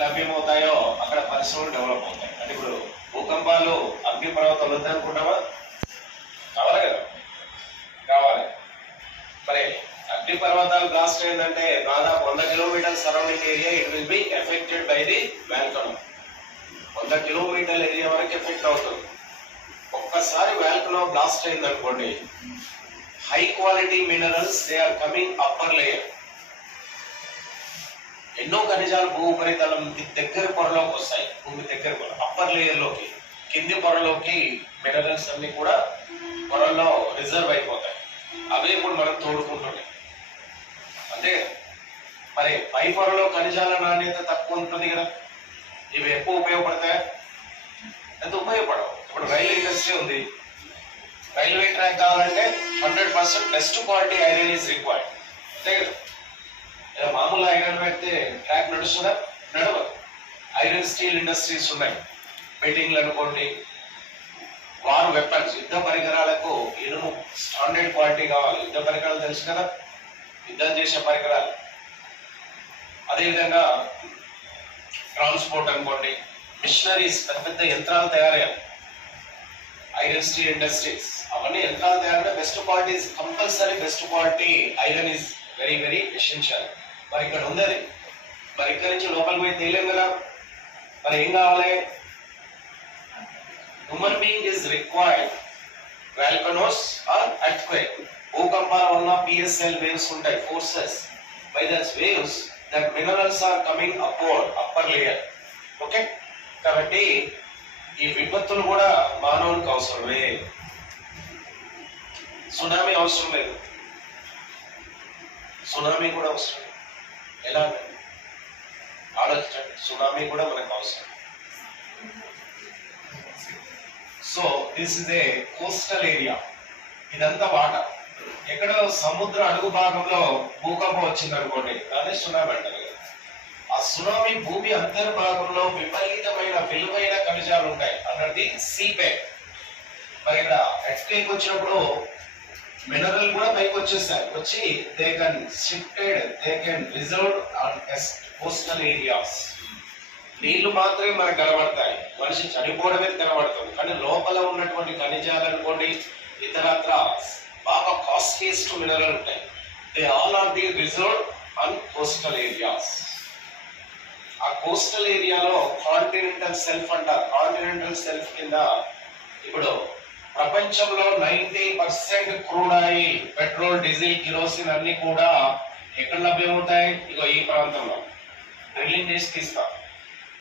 లభ్యమవుతాయో అక్కడ పరిశ్రమలు డెవలప్ అవుతాయి. అంటే ఇప్పుడు భూకంపాలు అగ్నిపర్వతాలు వద్దనుకుంటామా? కావాలి కదా, కావాలి. మరి అగ్నిపర్వతాలు బ్లాస్ట్ అయిందంటే దాదాపు 100 kilometre surrounding area it will be affected by the volcano. 100 కిలోమీటర్ల ఏరియా వరకు ఎఫెక్ట్ అవుతుంది. ఒక్కసారి వాల్కనో బ్లాస్ట్ అయింది అనుకోండి, high quality minerals they are coming upper layer. ఎన్నో ఖనిజాలు భూ ఉపరితలం దగ్గర పొరలోకి వస్తాయి. భూమి దగ్గర పొర అప్పర్ లేయర్ లోకి, కింది పొరలోకి మినరల్స్ అన్ని కూడా పొరల్లో రిజర్వ్ అయిపోతాయి. అవే ఇప్పుడు మనం తోడుకుంటున్నాయి. అంటే మరి పై పొరలో ఖనిజాల నాణ్యత తక్కువ ఉంటుంది కదా, ఇవి ఎక్కువ ఉపయోగపడతాయి? ఎంత ఉపయోగపడవు. ఇప్పుడు రైల్వే ఇండస్ట్రీ ఉంది, రైల్వే ట్రాక్ కావాలంటే 100% best quality iron is required. అంతే కదా. మామూలు ఐరన్ పెడితే ట్రాక్ నడుస్తుందా? నడవదు. ఐరన్ స్టీల్ ఇండస్ట్రీస్ ఉన్నాయి, బెడ్డింగ్లు అనుకోండి, వార్ వెపన్స్, యుద్ధ పరికరాలకు ఇనుము స్టాండర్డ్ క్వాలిటీ కావాలి. యుద్ధ పరికరాలు తెలుసు కదా, యుద్ధం చేసే పరికరాలు. అదేవిధంగా ట్రాన్స్పోర్ట్ అనుకోండి, మిషనరీస్, పెద్ద పెద్ద యంత్రాలు తయారయ్యాలి. ఐరన్ స్టీల్ ఇండస్ట్రీస్ అవన్నీ యంత్రాలు తయారైన best quality, compulsory best quality iron is very very essential. మరి ఇక్కడ ఉంది అది. మరి ఇక్కడ నుంచి లోపలికి పోయి తేలేం కదా. మరి ఏం కావాలి? Human being is required. Volcanoes or earthquake, భూకంపాల వల్ల పిఎస్ఎల్ వేవ్స్ ఉంటాయి, forces. By that waves that minerals are coming upward, upper layer. Okay, కాబట్టి ఈ విపత్తులు కూడా మానవునికి అవసరమే. సునామీ అవసరం లేదు, సునామీ కూడా అవసరం. ఎలా ఆలోచించండి, సునామీ కూడా మనకు అవసరం. So this is a coastal area. ఇదంతా వాటర్. ఎక్కడ సముద్ర అడుగు భాగంలో భూకంపం వచ్చింది అనుకోండి, దాన్ని సునామీ అంటారు. ఆ సునామీ భూమి అంతర్భాగంలో విపరీతమైన విలువైన ఖనిజాలు ఉంటాయి అన్నది సీబెడ్. మరి ఇక్కడ ఎర్త్క్వేక్ వచ్చినప్పుడు మినరల్ కూడా పైకి వచ్చేసాయి. వచ్చి they can shifted, they can reserve on coastal areas. నీళ్లు మాత్రమే మనకు కనబడతాయి, మనిషి చనిపోవడమే కనబడుతుంది. కానీ లోపల ఉన్నటువంటి ఖనిజాలు అనుకోండి, ఇతరత్ర బాగా కాస్ట్లీస్ట్ మినరల్ ఉంటాయి. They all are the reserve on coastal areas. ఆ కోస్టల్ ఏరియాలో కాంటినెంటల్ సెల్ఫ్ అంటారు. కాంటినెంటల్ సెల్ఫ్ కింద ఇప్పుడు ప్రపంచంలో 90% crude oil, petrol, diesel, kerosene అన్ని కూడా ఎక్కడ లభ్యమవుతాయి? ఇగో ఈ ప్రాంతంలో డ్రిల్లింగ్ చేసి తీస్తాం.